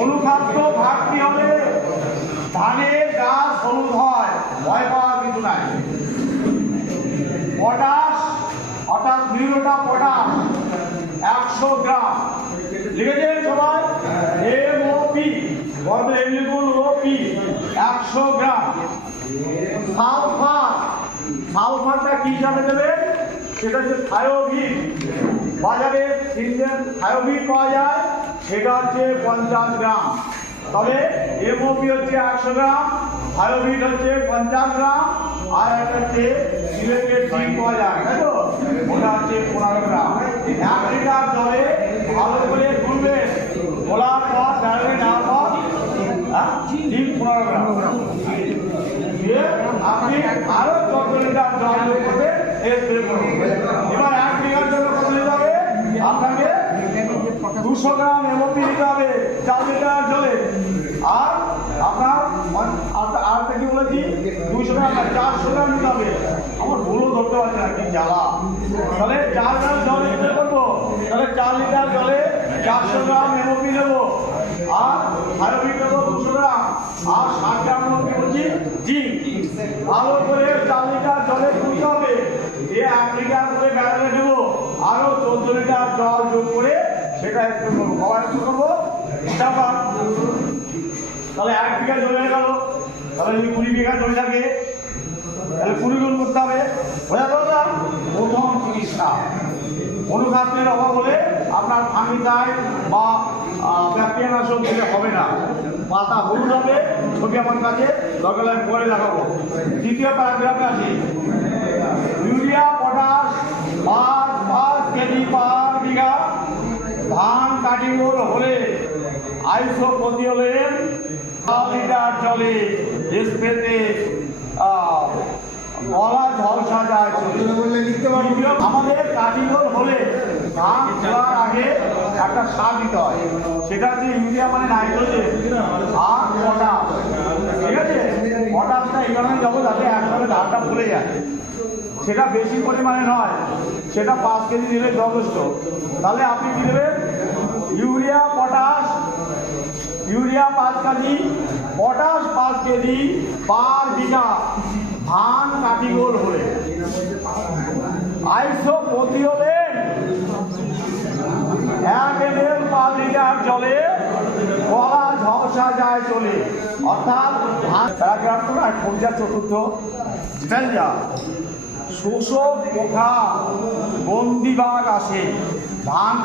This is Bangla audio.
অনুখাদ্য ঘাটতি হলে ধানের গাছ, হলুদ হয়, ভয় পাওয়ার কিছু নাই। পটাশ, অর্থাৎ নিউরোটা পটাশ, একশো গ্রাম। লিখেছেন সবাই? এম ও পি, বলতে এলিগুল ও পি, একশো গ্রাম। সালফার, সালফারটা কি হিসাবে দেবে সেটা হচ্ছে থায়োভিট বাজারে ইন্ডিয়ান থায়োভিট পাওয়া যায়, সেটা হচ্ছে পঞ্চাশ গ্রাম। তবে এমওপি হচ্ছে একশো গ্রাম থায়োভিট হচ্ছে পঞ্চাশ গ্রাম, আর একটা হচ্ছে সিলেটের জিম পাওয়া যায়, তাই তো? ওটা হচ্ছে পনেরো গ্রাম। এক লিটার জলে ভালো করে ঘুরবে গোলার পর দাঁড়িয়ে না পর জিম পনেরো গ্রাম। দিয়ে আপনি আরও চোদ্দ লিটার জল করবে এবার এক বিঘার জন্য কত নিতে হবে আপনাকে দুশো গ্রাম এমওপি নিতে হবে চার লিটার জলে আর আপনার, আর- কি বলেছি? দুইশো গ্রাম চারশো গ্রাম নিতে হবে। আমার ভুলও ধরতে পারছি না, কি জ্বালা। তাহলে চার গ্রাম জল করব তাহলে চার লিটার জলে চারশো গ্রাম এমওপি নেব আর থাইরয়েড নেব দুশো গ্রাম। আর ষাট গ্রাম বলছি, জিঙ্ক। ভালো করে চার লিটার জলে তুলতে হবে দিয়ে এক লিটার করে ব্যারেলে দেবো আরও চোদ্দ লিটার জল যোগ করে সেটা একটু করব। একটু করব। হিসাবার তাহলে এক বিঘা জমি হয়ে গেল। তাহলে যদি কুড়ি বিঘা জমি থাকে, তাহলে কুড়ি গুণ করতে হবে। বোঝা গেল না? প্রথম চিকিৎসা। অনুখাদ্যের অভাব হলে আপনার ফাঙ্গিসাইড বা ব্যাকটেরিয়া নাশক দিলে হবে না। পাতা হলুদ হবে, ছবি আমার কাছে, দরকার আমি পরে দেখাবো। দ্বিতীয় প্যারাগ্রাফে আছে। ইউরিয়া, পটাশ পাঁচ কেজি পার বিঘা ধান কাটিমোর হলে আইসো প্রতি হলেন পাঁচ লিটার জলে স্প্রেতে গলা ঝলসা যায় আমাদের কাটিগোল হলে ধান তোলার আগে একটা সার দিতে হয়। সেটা হচ্ছে ইউরিয়া মানে নাইট্রোজেন আর পটাশ। ঠিক আছে? পটাশটা কারণে যাব যাতে একসাথে ধানটা ফুলে যায়। সেটা বেশি পরিমাণে নয়, সেটা পাঁচ কেজি দিলে যথেষ্ট। তাহলে আপনি কি দেবেন? ইউরিয়া, পটাশ, ইউরিয়া পাঁচ কেজি, পটাশ পাঁচ কেজি পার বিঘা ধান কাটিগোল হলে। আইসো প্রতি হলেন এক এমএল পার লিটার জলে গলা ঝলসা যায় চলে। অর্থাৎ ধান প্যারাগ্রাফ তো না চতুর্থ? শোষক পোকা বন্দিবাগ আসে। ধান